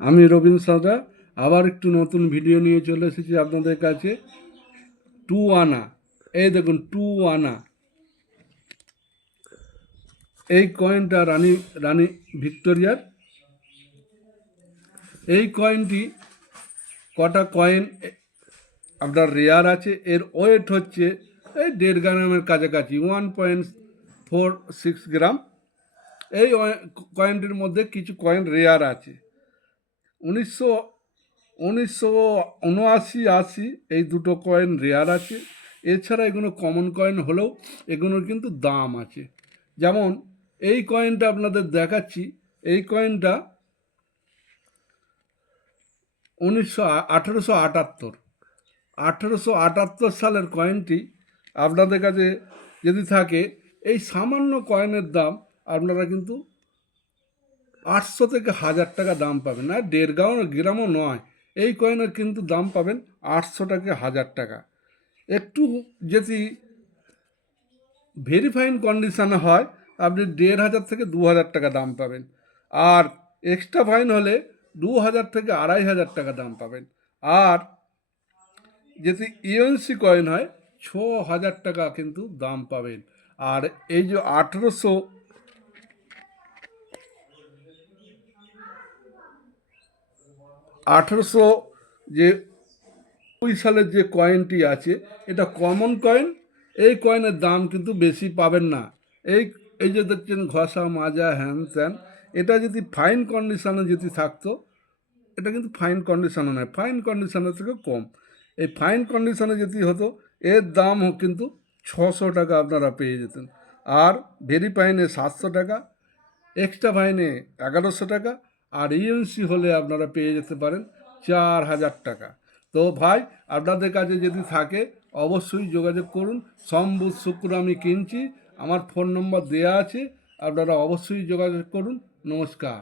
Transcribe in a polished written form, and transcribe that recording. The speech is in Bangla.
আমি রবীন সাদা আবার একটু নতুন ভিডিও নিয়ে চলে এসেছি আপনাদের কাছে। 2 আনা, এই দেখুন 2 আনা, এই কয়েনটা রানী রানী ভিক্টোরিয়ার। এই কয়েনটি কটা কয়েন আপনার রেয়ার আছে, এর ওয়েট হচ্ছে এই 1.5 গ্রামের কাছাকাছি, 1.46 গ্রাম। এই কয়েনটির মধ্যে কিছু কয়েন রেয়ার আছে। 1979-80 এই দুটো কয়েন রেয়ার আছে। এছাড়া এগুলো কমন কয়েন হলেও এগুলোর কিন্তু দাম আছে। যেমন এই কয়েনটা আপনাদের দেখাচ্ছি, এই কয়েনটা 1878 সালের কয়েনটি আপনাদের কাছে যদি থাকে, এই সামান্য কয়েনের দাম আপনারা কিন্তু 800 থেকে 1000 টাকা দাম পাবেন। না, 1.5 গ্রামও নয়, এই কয়েনের কিন্তু দাম পাবেন 800 টাকা 1000 টাকা। একটু যদি ভেরিফাইন কন্ডিশানে হয় আপনি 1500 থেকে 2000 টাকা দাম পাবেন। আর এক্সট্রা ফাইন হলে 2000 থেকে 2500 টাকা দাম পাবেন। আর যদি ইউএনসি কয়েন হয় 6000 টাকা কিন্তু দাম পাবেন। আর এই যে 1800 যে 2 সালের যে কয়েনটি আছে, এটা কমন কয়েন। এই কয়েনের দাম কিন্তু বেশি পাবেন না। এই এই যে দেখছেন ঘষা মাজা হ্যান ত্যান, এটা যদি ফাইন কন্ডিশনে যদি থাকতো, এটা কিন্তু ফাইন কন্ডিশনে নয়, ফাইন কন্ডিশনের থেকে কম। এই ফাইন কন্ডিশনে যদি হতো, এর দাম কিন্তু 600 টাকা আপনারা পেয়ে যেতেন। আর ভেরি ফাইনে 700 টাকা, এক্সট্রা ফাইনে 1100 টাকা, আর ইএনসি হলে আপনারা পেয়ে যেতে পারেন 4000 টাকা। তো ভাই, আপনাদের কাছে যদি থাকে অবশ্যই যোগাযোগ করুন। সোম বুধ শুক্র আমি কিনছি, আমার ফোন নম্বর দেওয়া আছে, আপনারা অবশ্যই যোগাযোগ করুন। নমস্কার।